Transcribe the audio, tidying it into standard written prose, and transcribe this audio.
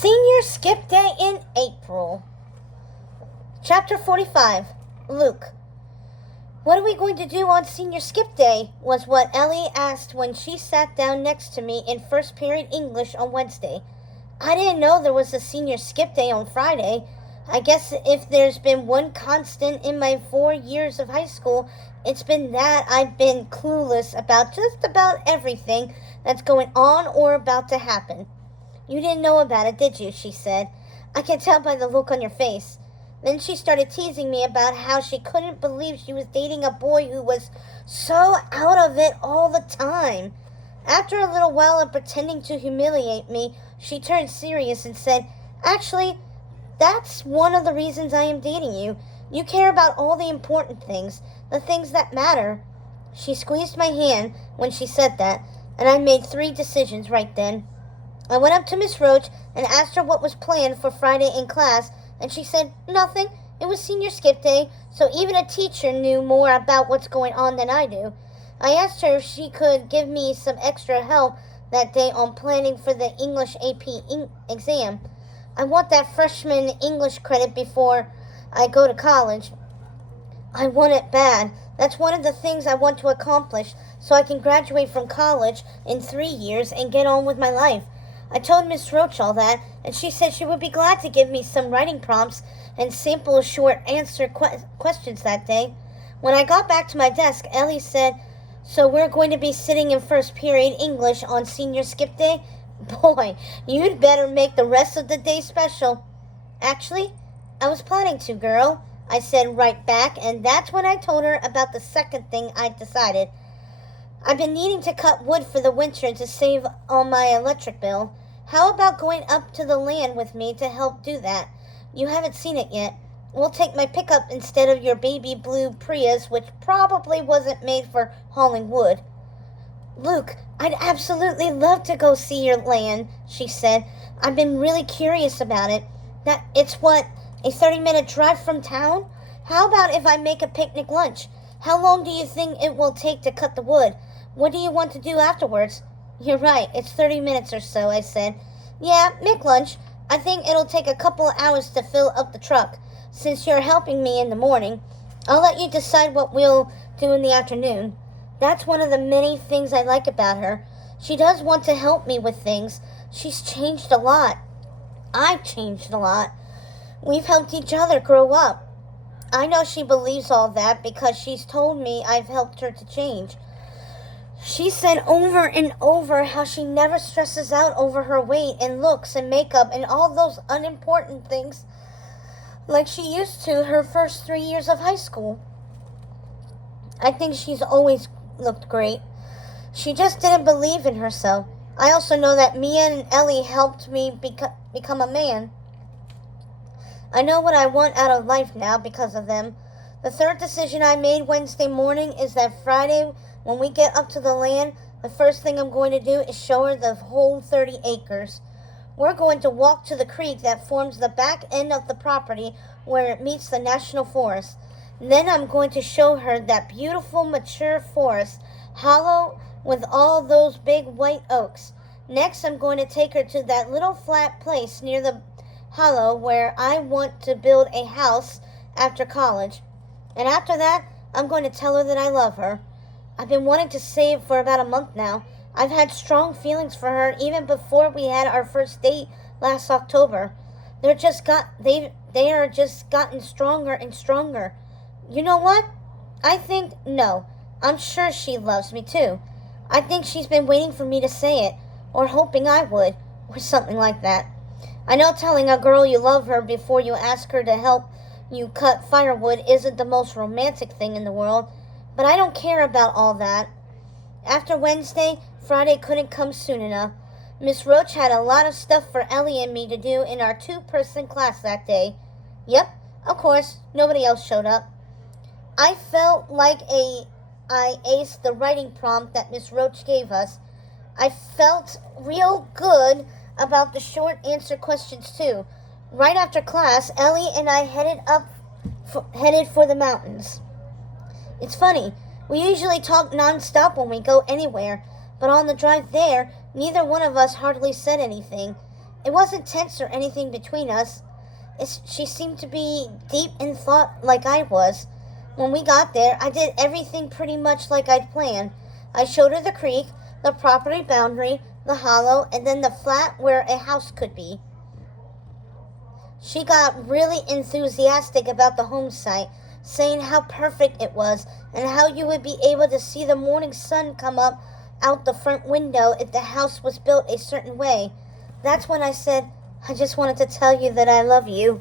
Senior Skip Day in April. Chapter 45. Luke. What are we going to do on Senior Skip Day? Was what Ellie asked when she sat down next to me in first period English on Wednesday. I didn't know there was a Senior Skip Day on Friday. I guess if there's been one constant in my 4 years of high school, it's been that I've been clueless about just about everything that's going on or about to happen. You didn't know about it, did you? She said. I can tell by the look on your face. Then she started teasing me about how she couldn't believe she was dating a boy who was so out of it all the time. After a little while of pretending to humiliate me, she turned serious and said, Actually, that's one of the reasons I am dating you. You care about all the important things, the things that matter. She squeezed my hand when she said that, and I made 3 decisions right then. I went up to Miss Roach and asked her what was planned for Friday in class, and she said, Nothing. It was Senior Skip Day, so even a teacher knew more about what's going on than I do. I asked her if she could give me some extra help that day on planning for the English AP exam. I want that freshman English credit before I go to college. I want it bad. That's one of the things I want to accomplish so I can graduate from college in 3 years and get on with my life. I told Miss Roach all that, and she said she would be glad to give me some writing prompts and sample short answer questions that day. When I got back to my desk, Ellie said, So we're going to be sitting in first period English on Senior Skip Day? Boy, you'd better make the rest of the day special. Actually, I was planning to, girl, I said right back, and that's when I told her about the second thing I'd decided. I've been needing to cut wood for the winter to save on my electric bill. How about going up to the land with me to help do that? You haven't seen it yet. We'll take my pickup instead of your baby blue Prius, which probably wasn't made for hauling wood. Luke, I'd absolutely love to go see your land, she said. I've been really curious about it. That it's what, a 30-minute drive from town? How about if I make a picnic lunch? How long do you think it will take to cut the wood? What do you want to do afterwards? You're right, it's 30 minutes or so, I said. Yeah, make lunch. I think it'll take a couple of hours to fill up the truck. Since you're helping me in the morning, I'll let you decide what we'll do in the afternoon. That's one of the many things I like about her. She does want to help me with things. She's changed a lot. I've changed a lot. We've helped each other grow up. I know she believes all that because she's told me I've helped her to change. She said over and over how she never stresses out over her weight and looks and makeup and all those unimportant things like she used to her first 3 years of high school. I think she's always looked great. She just didn't believe in herself. I also know that Mia and Ellie helped me become a man. I know what I want out of life now because of them. The third decision I made Wednesday morning is that Friday, when we get up to the land, the first thing I'm going to do is show her the whole 30 acres. We're going to walk to the creek that forms the back end of the property where it meets the National Forest. Then I'm going to show her that beautiful, mature forest, hollow with all those big white oaks. Next, I'm going to take her to that little flat place near the hollow where I want to build a house after college. And after that, I'm going to tell her that I love her. I've been wanting to say it for about a month now. I've had strong feelings for her even before we had our first date last October. They are just gotten stronger and stronger. You know what? I'm sure she loves me too. I think she's been waiting for me to say it, or hoping I would, or something like that. I know telling a girl you love her before you ask her to help you cut firewood isn't the most romantic thing in the world, but I don't care about all that. After Wednesday, Friday couldn't come soon enough. Miss Roach had a lot of stuff for Ellie and me to do in our 2-person class that day. Yep, of course, nobody else showed up. I felt like I aced the writing prompt that Miss Roach gave us. I felt real good about the short answer questions too. Right after class, Ellie and I headed for the mountains. It's funny, we usually talk nonstop when we go anywhere, but on the drive there, neither one of us hardly said anything. It wasn't tense or anything between us. She seemed to be deep in thought like I was. When we got there, I did everything pretty much like I'd planned. I showed her the creek, the property boundary, the hollow, and then the flat where a house could be. She got really enthusiastic about the home site, saying how perfect it was and how you would be able to see the morning sun come up out the front window if the house was built a certain way. That's when I said, I just wanted to tell you that I love you.